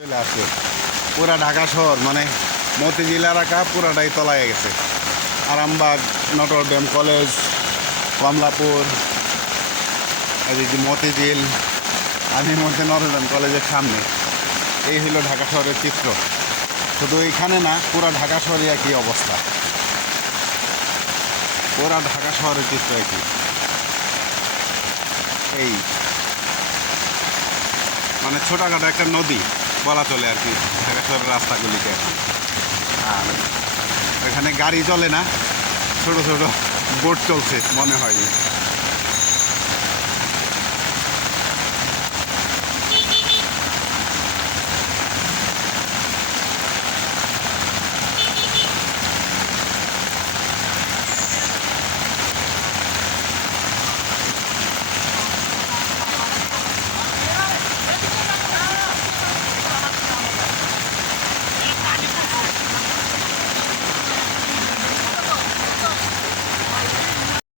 চলে আসছে পুরা ঢাকা শহর মানে মতিঝিল এলাকা পুরাটাই তলায় গেছে। আরামবাগ, নটরডেম কলেজ, কমলাপুর, এদিকে মতিঝিল, আমি মধ্যে নটরডেম কলেজের সামনে। এই হলো ঢাকা শহরের চিত্র। শুধু এইখানে না, পুরা ঢাকা শহরে একই অবস্থা। পুরা ঢাকা শহরের চিত্র একই। এই মানে ছোটোখাটো একটা নদী বলা চলে আর কি ঢাকা শহরের রাস্তাগুলিকে এখন। আর এখানে গাড়ি চলে না, ছোট ছোট বোট চলছে মনে হয়।